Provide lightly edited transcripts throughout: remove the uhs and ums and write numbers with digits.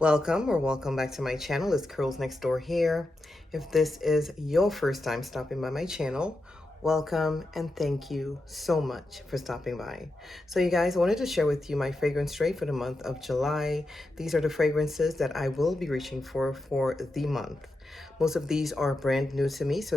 Welcome back to my channel. It's Curls Next Door here. If this is your first time stopping by my channel, welcome and thank you so much for stopping by. So you guys, I wanted to share with you my fragrance tray for the month of July. These are the fragrances that I will be reaching for the month. Most of these are brand new to me, so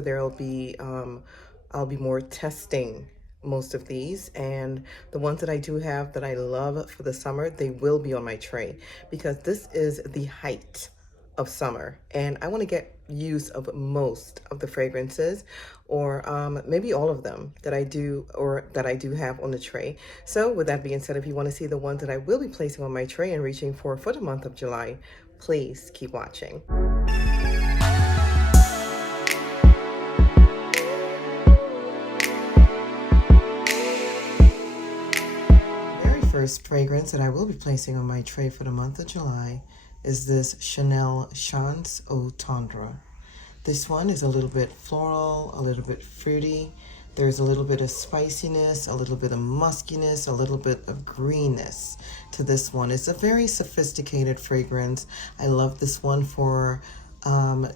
I'll be more testing most of these, and the ones that I do have that I love for the summer, they will be on my tray because this is the height of summer and I want to get use of most of the fragrances, or maybe all of them that I do have on the tray. So with that being said, if you want to see the ones that I will be placing on my tray and reaching for the month of July, please keep watching. First fragrance that I will be placing on my tray for the month of July is this Chanel Chance Eau Tendre. This one is a little bit floral, a little bit fruity. There's a little bit of spiciness, a little bit of muskiness, a little bit of greenness to this one. It's a very sophisticated fragrance. I love this one for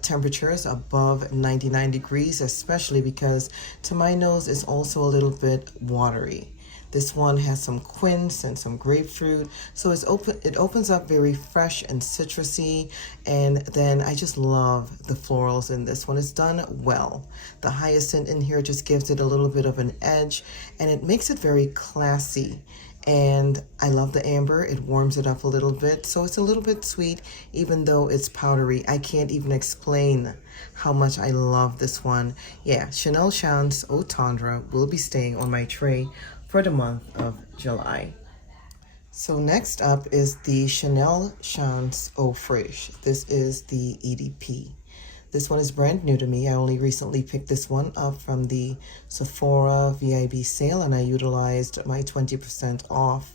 temperatures above 99 degrees, especially because to my nose it's also a little bit watery. This one has some quince and some grapefruit, so it opens up very fresh and citrusy, and then I just love the florals in this one. It's done well. The hyacinth in here just gives it a little bit of an edge, and it makes it very classy. And I love the amber. It warms it up a little bit, so it's a little bit sweet even though it's powdery. I can't even explain how much I love this one. Yeah, Chanel Chance Eau Tendre will be staying on my tray for the month of July. So next up is the Chanel Chance Eau Fraiche. This is the EDP. This one is brand new to me. I only recently picked this one up from the Sephora VIB sale, and I utilized my 20% off.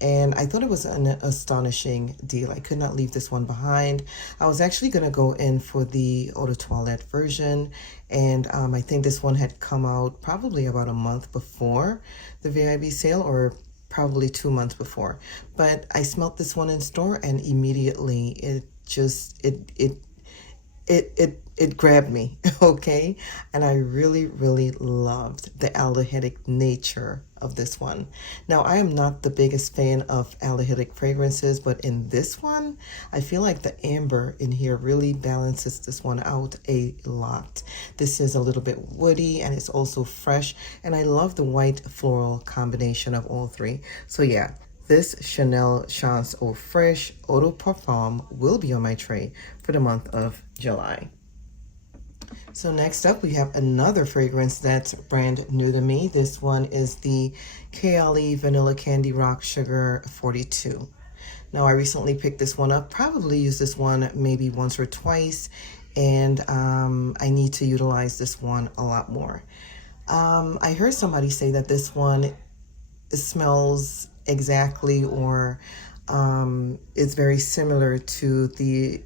And I thought it was an astonishing deal. I could not leave this one behind. I was actually going to go in for the Eau de Toilette version, and I think this one had come out probably about a month before the VIB sale, or probably 2 months before. But I smelt this one in store, and immediately it grabbed me, okay? And I really loved the aldehydic nature of this one. Now, I am not the biggest fan of aldehydic fragrances, but in this one, I feel like the amber in here really balances this one out a lot. This is a little bit woody, and it's also fresh, and I love the white floral combination of all three. So yeah, this Chanel Chance Eau Fraiche Eau de Parfum will be on my tray for the month of July. So next up, we have another fragrance that's brand new to me. This one is the Girly Vanilla Candy Rock Sugar 42. Now, I recently picked this one up, probably used this one maybe once or twice, and I need to utilize this one a lot more. I heard somebody say that this one smells exactly, or is very similar to the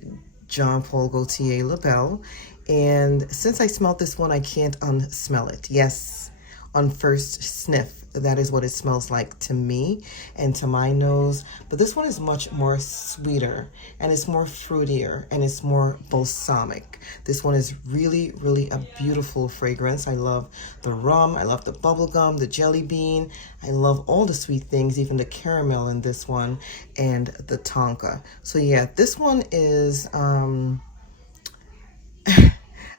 Jean Paul Gaultier La Belle. And since I smelled this one, I can't unsmell it. Yes, on first sniff, that is what it smells like to me and to my nose. But this one is much more sweeter, and it's more fruitier, and it's more balsamic. This one is really a beautiful fragrance. I love the rum, I love the bubblegum, the jelly bean. I love all the sweet things, even the caramel in this one, and the tonka. So yeah, this one is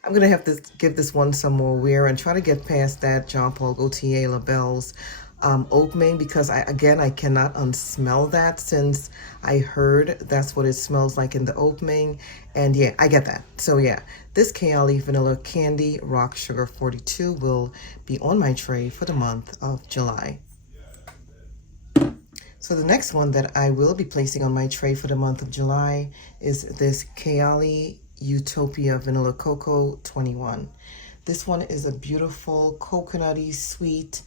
I'm going to have to give this one some more wear and try to get past that Jean Paul Gaultier La Belle's opening, because I cannot unsmell that, since I heard that's what it smells like in the opening. And yeah, I get that. So yeah, this Girly Vanilla Candy Rock Sugar 42 will be on my tray for the month of July. So the next one that I will be placing on my tray for the month of July is this Girly Utopia Vanilla Cocoa 21. This one is a beautiful coconutty, sweet,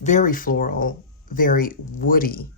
very floral, very woody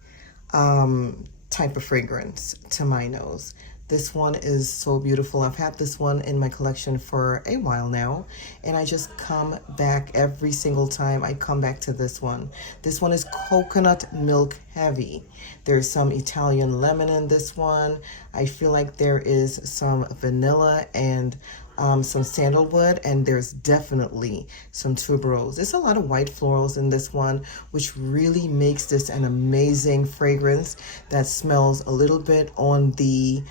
type of fragrance to my nose. This one is so beautiful. I've had this one in my collection for a while now, and I just come back every single time I come back to this one. This one is coconut milk heavy. There's some Italian lemon in this one. I feel like there is some vanilla and some sandalwood, and there's definitely some tuberose. There's a lot of white florals in this one, which really makes this an amazing fragrance that smells a little bit on the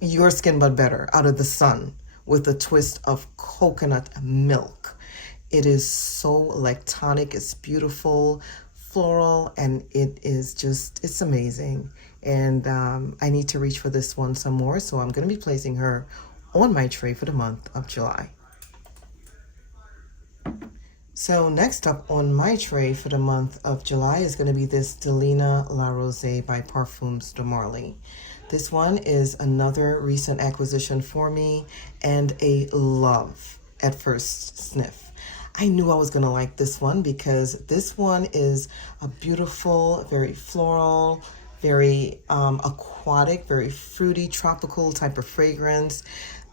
your skin but better, out of the sun, with a twist of coconut milk. It is so lactonic, it's beautiful, floral, and it is just, it's amazing. And I need to reach for this one some more, so I'm going to be placing her on my tray for the month of July. So next up on my tray for the month of July is going to be this Delina La Rose by Parfums de Marly. This one is another recent acquisition for me and a love at first sniff. I knew I was going to like this one because this one is a beautiful, very floral, very aquatic, very fruity, tropical type of fragrance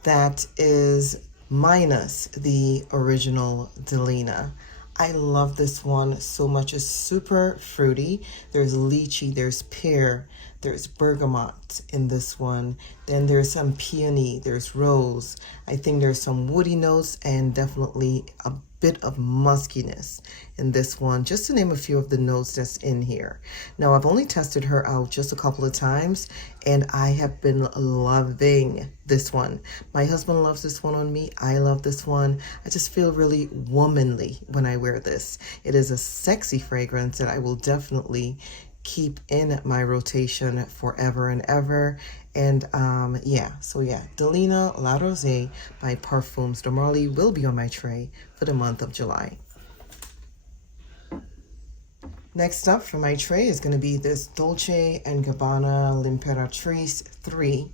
that is minus the original Delina. I love this one so much. It's super fruity. There's lychee, there's pear, there's bergamot in this one. Then there's some peony, there's rose. I think there's some woody notes and definitely a bit of muskiness in this one, just to name a few of the notes that's in here. Now, I've only tested her out just a couple of times, and I have been loving this one. My husband loves this one on me. I love this one. I just feel really womanly when I wear this. It is a sexy fragrance that I will definitely keep in my rotation forever and ever. And Delina La Rose by Parfums de Marly will be on my tray for the month of July. Next up for my tray is going to be this Dolce & Gabbana L'Imperatrice 3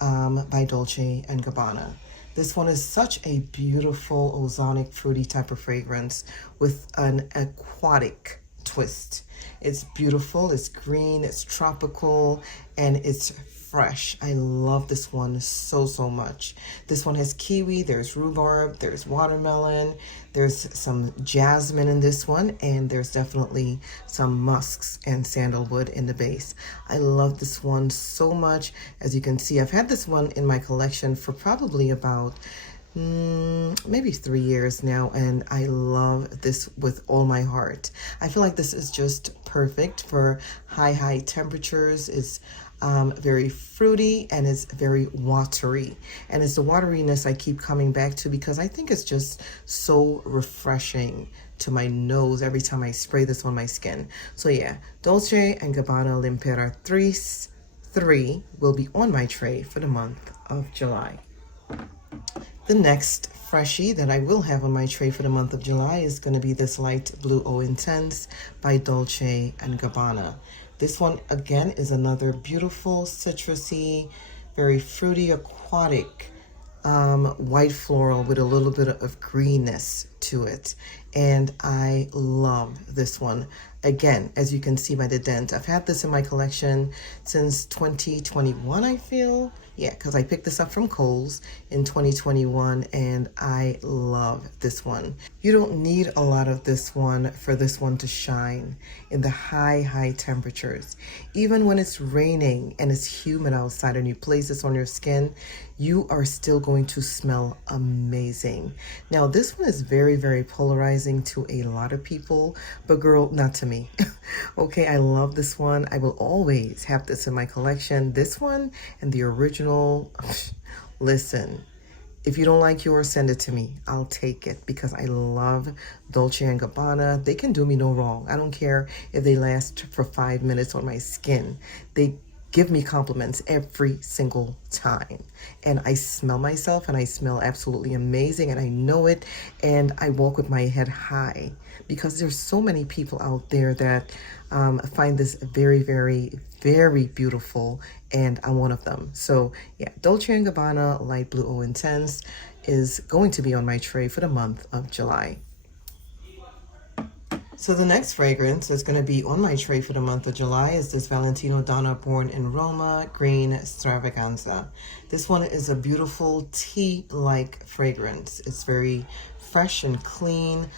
by Dolce & Gabbana. This one is such a beautiful, ozonic, fruity type of fragrance with an aquatic twist. It's beautiful, it's green, it's tropical, and it's fresh. I love this one so much. This one has kiwi, there's rhubarb, there's watermelon, there's some jasmine in this one, and there's definitely some musks and sandalwood in the base. I love this one so much. As you can see, I've had this one in my collection for probably about maybe 3 years now, and I love this with all my heart. I feel like this is just perfect for high temperatures. It's very fruity and it's very watery, and it's the wateriness I keep coming back to because I think it's just so refreshing to my nose every time I spray this on my skin. So yeah, Dolce & Gabbana L'Imperatrice 3 will be on my tray for the month of July. The next freshie that I will have on my tray for the month of July is going to be this Light Blue Eau Intense by Dolce & Gabbana. This one, again, is another beautiful, citrusy, very fruity, aquatic, white floral with a little bit of greenness to it. And I love this one. Again, as you can see by the dent, I've had this in my collection since 2021, I feel. Yeah, because I picked this up from Kohl's in 2021, and I love this one. You don't need a lot of this one for this one to shine in the high temperatures. Even when it's raining and it's humid outside and you place this on your skin, you are still going to smell amazing. Now, this one is very polarizing to a lot of people, but girl, not to me. Okay, I love this one. I will always have this in my collection. This one and the original. Listen, if you don't like yours, send it to me. I'll take it because I love Dolce & Gabbana. They can do me no wrong. I don't care if they last for 5 minutes on my skin. They give me compliments every single time. And I smell myself and I smell absolutely amazing, and I know it, and I walk with my head high because there's so many people out there that find this very beautiful, and I'm one of them. So yeah, Dolce & Gabbana Light Blue Eau Intense is going to be on my tray for the month of July. So the next fragrance that's going to be on my tray for the month of July is this Valentino Donna Born in Roma Green Extravaganza. This one is a beautiful tea-like fragrance. It's very fresh and clean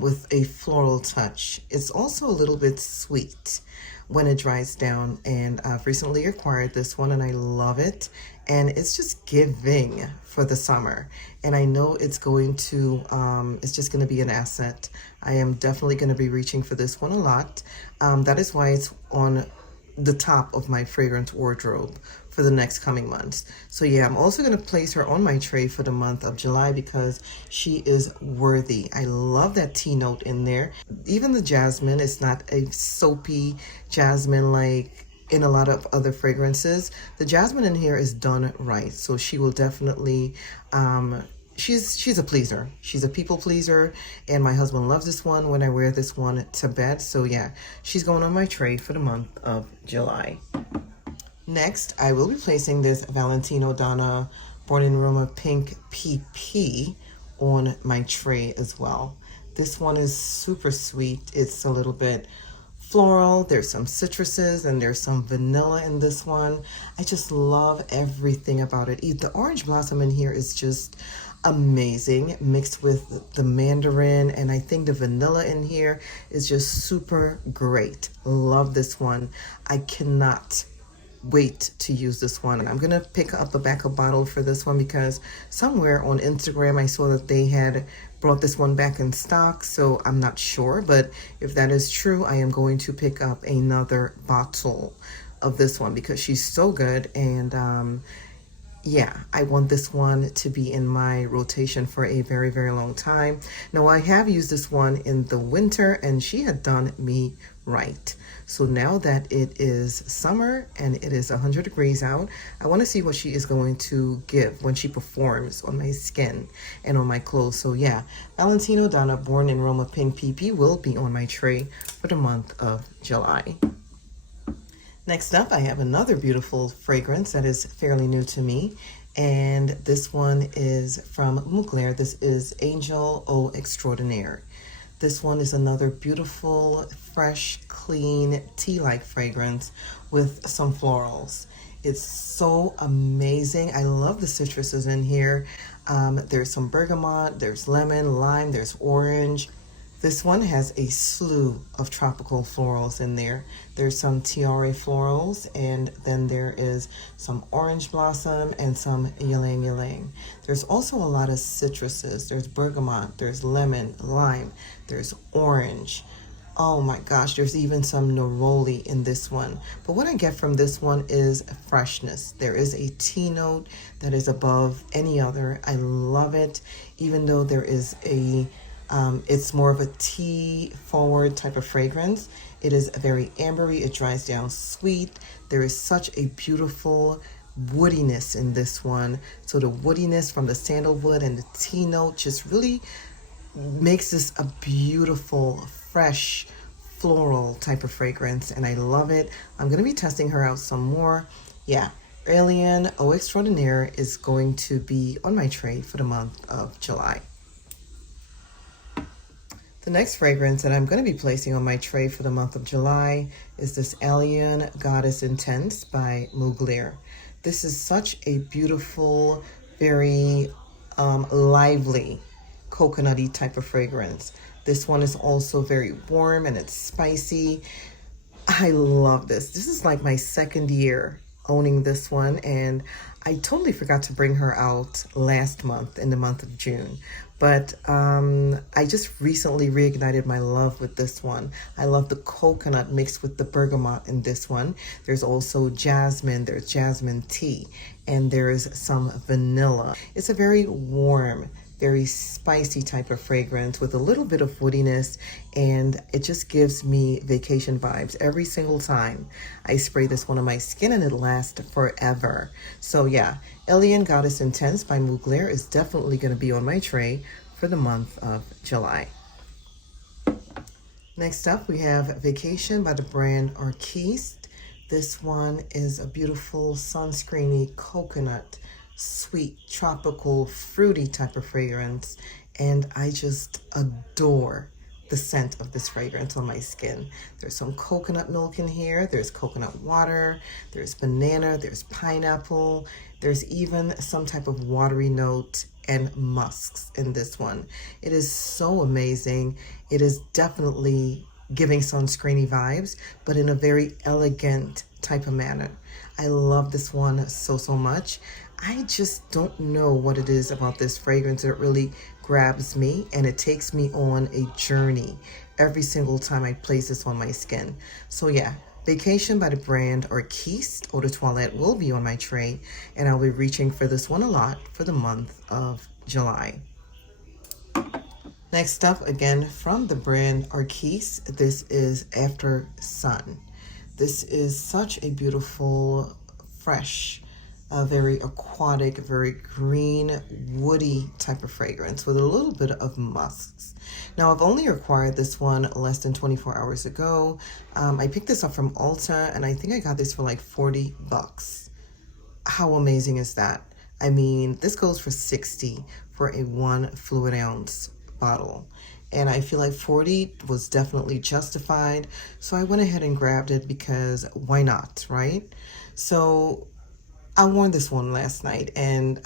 with a floral touch. It's also a little bit sweet when it dries down, and I've recently acquired this one and I love it, and it's just giving for the summer, and I know it's just going to be an asset. I am definitely going to be reaching for this one a lot. That is why it's on the top of my fragrance wardrobe for the next coming months. So yeah, I'm also going to place her on my tray for the month of July because she is worthy. I love that tea note in there. Even the jasmine is not a soapy jasmine like in a lot of other fragrances. The jasmine in here is done right, so she will definitely she's a pleaser. She's a people pleaser, and my husband loves this one when I wear this one to bed. So yeah, she's going on my tray for the month of July. Next, I will be placing this Valentino Donna Born in Roma Pink PP on my tray as well. This one is super sweet. It's a little bit floral. There's some citruses and there's some vanilla in this one. I just love everything about it. The orange blossom in here is just amazing, mixed with the mandarin, and I think the vanilla in here is just super great. Love this one. I cannot wait to use this one. I'm gonna pick up a backup bottle for this one because somewhere on Instagram I saw that they had brought this one back in stock, so I'm not sure, but if that is true, I am going to pick up another bottle of this one because she's so good. And yeah, I want this one to be in my rotation for a very, very long time. Now, I have used this one in the winter and she had done me right. So now that it is summer and it is 100 degrees out, I want to see what she is going to give when she performs on my skin and on my clothes. So yeah, Valentino Donna Born in Roma Pink PP will be on my tray for the month of July. Next up, I have another beautiful fragrance that is fairly new to me, and this one is from Mugler. This is Angel Eau Extraordinaire. This one is another beautiful, fresh, clean, tea-like fragrance with some florals. It's so amazing. I love the citruses in here. There's some bergamot, there's lemon, lime, there's orange. This one has a slew of tropical florals in there. There's some tiare florals, and then there is some orange blossom and some ylang ylang. There's also a lot of citruses. There's bergamot, there's lemon, lime, there's orange. Oh my gosh, there's even some neroli in this one. But what I get from this one is freshness. There is a tea note that is above any other. I love it, even though there is it's more of a tea forward type of fragrance. It is very ambery. It dries down sweet. There is such a beautiful woodiness in this one. So the woodiness from the sandalwood and the tea note just really makes this a beautiful, fresh, floral type of fragrance, and I love it. I'm going to be testing her out some more. Yeah, Alien Eau Extraordinaire is going to be on my tray for the month of July. The next fragrance that I'm going to be placing on my tray for the month of July is this Alien Goddess Intense by Mugler. This is such a beautiful, very lively, coconutty type of fragrance. This one is also very warm and it's spicy. I love this. This is like my second year owning this one, and I totally forgot to bring her out last month in the month of June. But I just recently reignited my love with this one. I love the coconut mixed with the bergamot in this one. There's also jasmine, there's jasmine tea, and there's some vanilla. It's a very warm, very spicy type of fragrance with a little bit of woodiness, and it just gives me vacation vibes every single time I spray this one on my skin, and it lasts forever. So yeah, Alien Goddess Intense by Mugler is definitely going to be on my tray for the month of July. Next up, we have Vacation by the brand Arquiste. This one is a beautiful sunscreeny coconut, sweet, tropical, fruity type of fragrance, and I just adore the scent of this fragrance on my skin. There's some coconut milk in here, there's coconut water, there's banana, there's pineapple, there's even some type of watery note and musks in this one. It is so amazing. It is definitely giving sunscreeny vibes, but in a very elegant type of manner. I love this one so, so much. I just don't know what it is about this fragrance that really grabs me, and it takes me on a journey every single time I place this on my skin. So yeah, Vacation by the brand Arquiste Eau de Toilette will be on my tray, and I'll be reaching for this one a lot for the month of July. Next up, again from the brand Arquiste, this is After Sun. This is such a beautiful, fresh, very aquatic, very green, woody type of fragrance with a little bit of musks. Now, I've only acquired this one less than 24 hours ago. I picked this up from Ulta, and I think I got this for like 40 bucks. How amazing is that? I mean, this goes for 60 for a 1 fluid ounce bottle. And I feel like 40 was definitely justified. So I went ahead and grabbed it because why not, right? So I wore this one last night, and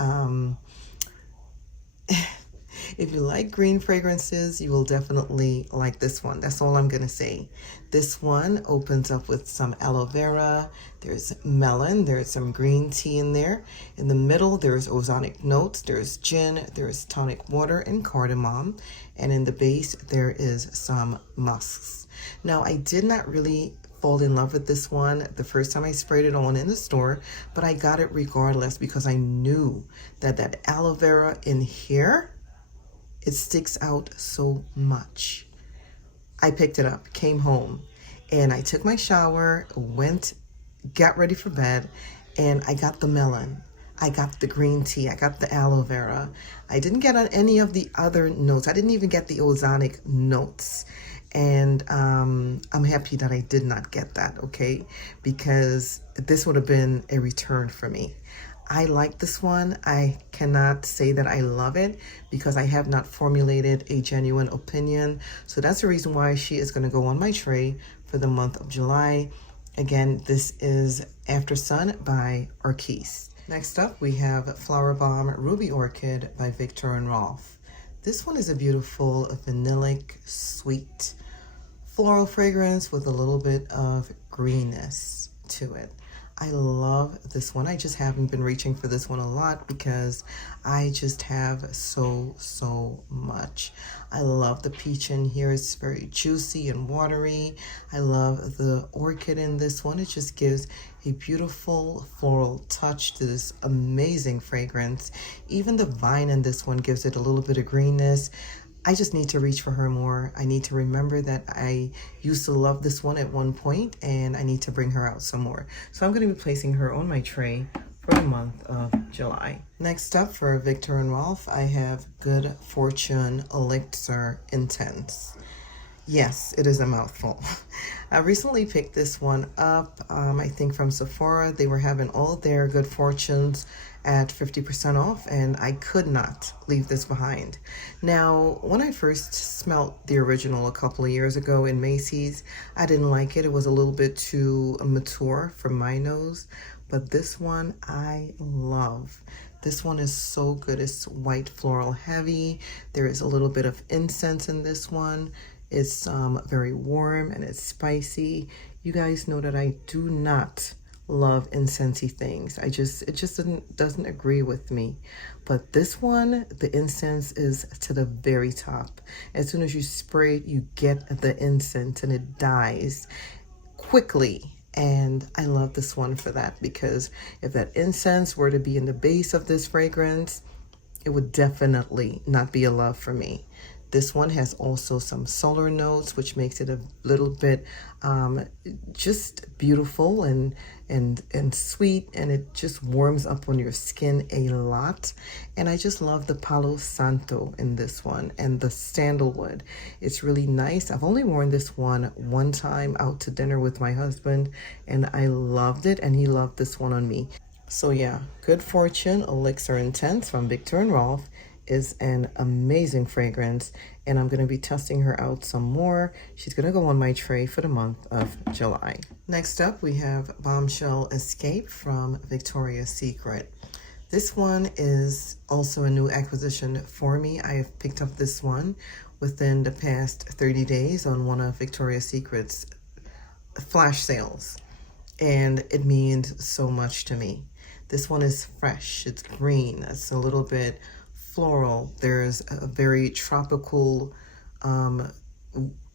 if you like green fragrances, you will definitely like this one. That's all I'm gonna say. This one opens up with some aloe vera, there's melon, there's some green tea in there. In the middle, there's ozonic notes, there's gin, there's tonic water and cardamom. And in the base, there is some musks. Now, I did not really fall in love with this one the first time I sprayed it on in the store, but I got it regardless because I knew that that aloe vera in here, it sticks out so much. I picked it up, came home, and I took my shower, got ready for bed, and I got the melon. I got the green tea. I got the aloe vera. I didn't get on any of the other notes. I didn't even get the ozonic notes. And I'm happy that I did not get that, okay? Because this would have been a return for me. I like this one. I cannot say that I love it because I have not formulated a genuine opinion. So that's the reason why she is going to go on my tray for the month of July. Again, this is After Sun by Arquiste. Next up, we have Flower Bomb Ruby Orchid by Viktor and Rolf. This one is a beautiful vanillic, sweet, floral fragrance with a little bit of greenness to it. I love this one. I just haven't been reaching for this one a lot because I just have so much. I love the peach in here. It's very juicy and watery. I love the orchid in this one. It just gives a beautiful floral touch to this amazing fragrance. Even the vine in this one gives it a little bit of greenness. I just need to reach for her more. I need to remember that I used to love this one at one point, and I need to bring her out some more. So I'm going to be placing her on my tray for the month of July. Next up for Viktor and Rolf, I have Good Fortune Elixir Intense. Yes, it is a mouthful. I recently picked this one up, I think from Sephora. They were having all their Good Fortunes at 50% off, and I could not leave this behind. Now, when I first smelt the original a couple of years ago in Macy's, I didn't like it. It was a little bit too mature for my nose, but this one I love. This one is so good. It's white floral heavy. There is a little bit of incense in this one. It's very warm and it's spicy. You guys know that I do not love incensey things. It just doesn't agree with me. But this one, the incense is to the very top. As soon as you spray it, you get the incense and it dies quickly. And I love this one for that, because if that incense were to be in the base of this fragrance, it would definitely not be a love for me. This one has also some solar notes, which makes it a little bit just beautiful and sweet, and it just warms up on your skin a lot. And I just love the Palo Santo in this one and the sandalwood. It's really nice. I've only worn this one time out to dinner with my husband, and I loved it, and he loved this one on me. So yeah, Good Fortune Elixir Intense from Viktor and Rolf is an amazing fragrance, and I'm going to be testing her out some more. She's going to go on my tray for the month of July. Next up, we have Bombshell Escape from Victoria's Secret. This one is also a new acquisition for me. I have picked up this one within the past 30 days on one of Victoria's Secret's flash sales, and it means so much to me. This one is fresh, it's green, it's a little bit floral. There's a very tropical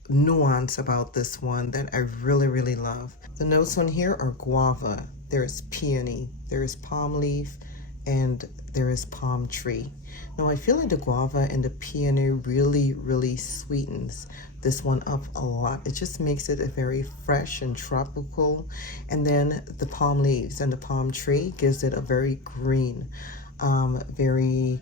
nuance about this one that I really, really love. The notes on here are guava, there's peony, there's palm leaf, and there is palm tree. Now I feel like the guava and the peony really, really sweetens this one up a lot. It just makes it a very fresh and tropical. And then the palm leaves and the palm tree gives it a very green, very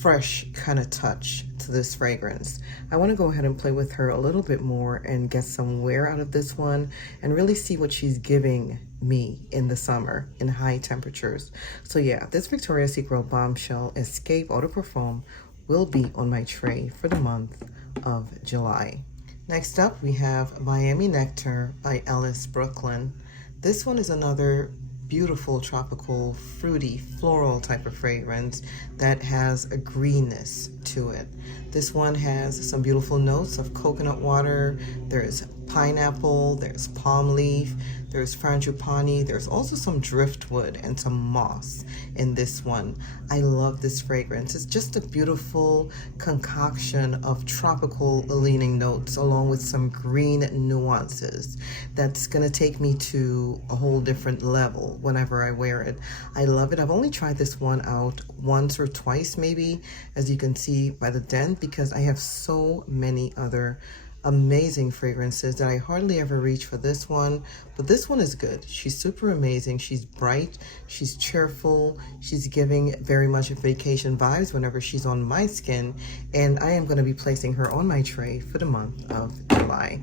fresh kind of touch to this fragrance. I want to go ahead and play with her a little bit more and get some wear out of this one and really see what she's giving me in the summer in high temperatures. So yeah, this Victoria's Secret Bombshell Escape Eau de Perfume will be on my tray for the month of July. Next up, we have Miami Nectar by Ellis Brooklyn. This one is another beautiful tropical fruity floral type of fragrance that has a greenness to it. This one has some beautiful notes of coconut water, there's pineapple, there's palm leaf, there's frangipani, there's also some driftwood and some moss in this one. I love this fragrance. It's just a beautiful concoction of tropical leaning notes along with some green nuances that's gonna take me to a whole different level whenever I wear it. I love it. I've only tried this one out once or twice maybe, as you can see by the dent, because I have so many other amazing fragrances that I hardly ever reach for this one, but this one is good. She's super amazing. She's bright, she's cheerful, she's giving very much vacation vibes whenever she's on my skin, and I am going to be placing her on my tray for the month of July.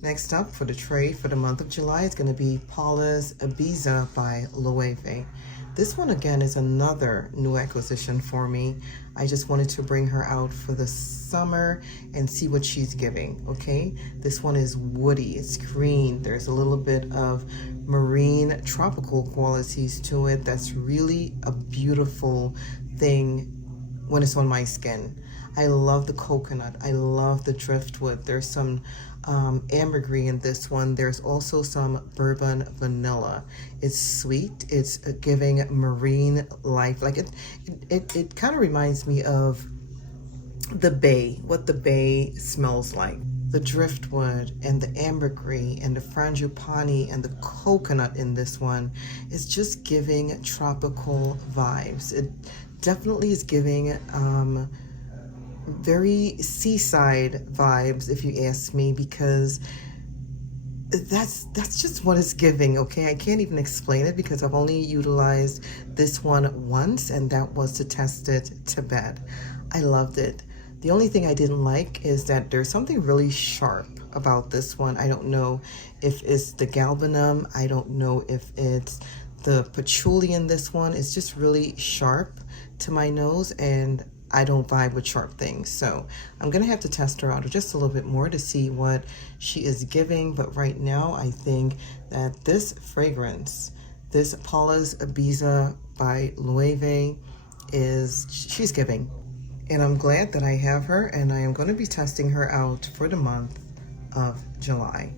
Next up for the tray for the month of July is going to be Paula's Ibiza by Loewe. This one again is another new acquisition for me. I just wanted to bring her out for the summer and see what she's giving, okay? This one is woody, it's green, there's a little bit of marine tropical qualities to it. That's really a beautiful thing when it's on my skin. I love the coconut, I love the driftwood. There's some ambergris in this one. There's also some bourbon vanilla. It's sweet, it's giving marine life. Like it kind of reminds me of the bay, what the bay smells like. The driftwood and the ambergris and the frangipani and the coconut in this one is just giving tropical vibes. It definitely is giving very seaside vibes, if you ask me, because that's just what it's giving, okay? I can't even explain it because I've only utilized this one once, and that was to test it to bed. I loved it. The only thing I didn't like is that there's something really sharp about this one. I don't know if it's the galbanum, I don't know if it's the patchouli in this one. It's just really sharp to my nose, and I don't vibe with sharp things. So I'm gonna have to test her out just a little bit more to see what she is giving. But right now, I think that this fragrance, this Paula's Ibiza by Loewe, she's giving. And I'm glad that I have her, and I am gonna be testing her out for the month of July.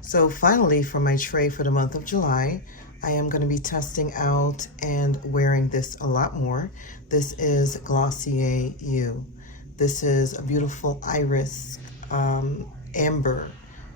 So finally, for my tray for the month of July, I am going to be testing out and wearing this a lot more. This is Glossier You. This is a beautiful iris, amber,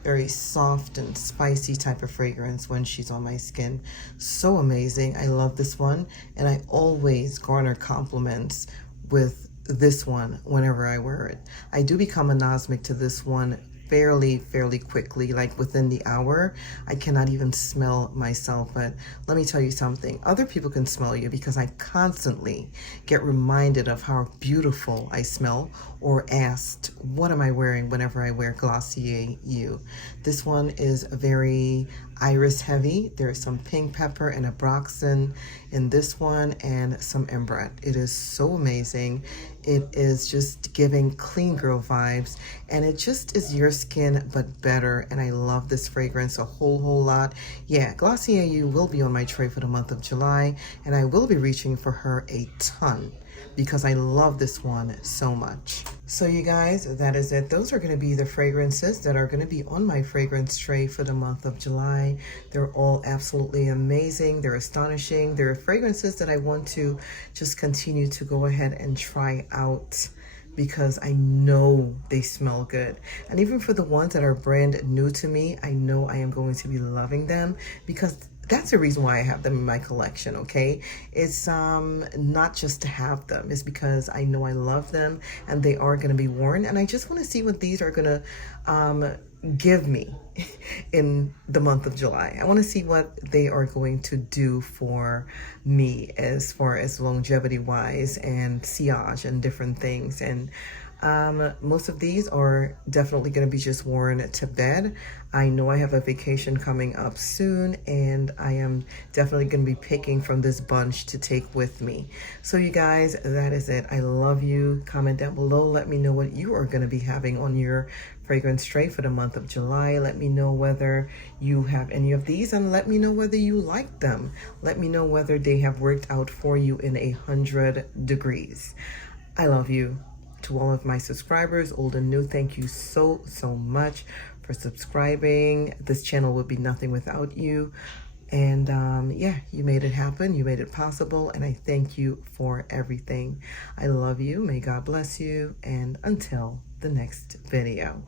very soft and spicy type of fragrance when she's on my skin. So amazing. I love this one, and I always garner compliments with this one whenever I wear it. I do become anosmic to this one fairly quickly, like within the hour. I cannot even smell myself. But let me tell you something, other people can smell you, because I constantly get reminded of how beautiful I smell, or asked, what am I wearing whenever I wear Glossier You. This one is very iris heavy. There's some pink pepper and a Broxton in this one, and some Embret. It is so amazing. It is just giving clean girl vibes, and it just is your skin but better. And I love this fragrance a whole lot. Yeah, Glossier You will be on my tray for the month of July, and I will be reaching for her a ton, because I love this one so much. So you guys, that is it. Those are going to be the fragrances that are going to be on my fragrance tray for the month of July. They're all absolutely amazing. They're astonishing. They're fragrances that I want to just continue to go ahead and try out, because I know they smell good. And even for the ones that are brand new to me, I know I am going to be loving them, because that's the reason why I have them in my collection, okay? It's not just to have them. It's because I know I love them, and they are going to be worn. And I just want to see what these are going to give me in the month of July. I want to see what they are going to do for me as far as longevity wise and sillage and different things. And most of these are definitely going to be just worn to bed. I know I have a vacation coming up soon, and I am definitely going to be picking from this bunch to take with me. So you guys, that is it. I love you. Comment down below. Let me know what you are going to be having on your fragrance tray for the month of July. Let me know whether you have any of these, and let me know whether you like them. Let me know whether they have worked out for you in 100 degrees. I love you. To all of my subscribers, old and new, thank you so much for subscribing. This channel would be nothing without you. And yeah, you made it happen. You made it possible. And I thank you for everything. I love you. May God bless you. And until the next video.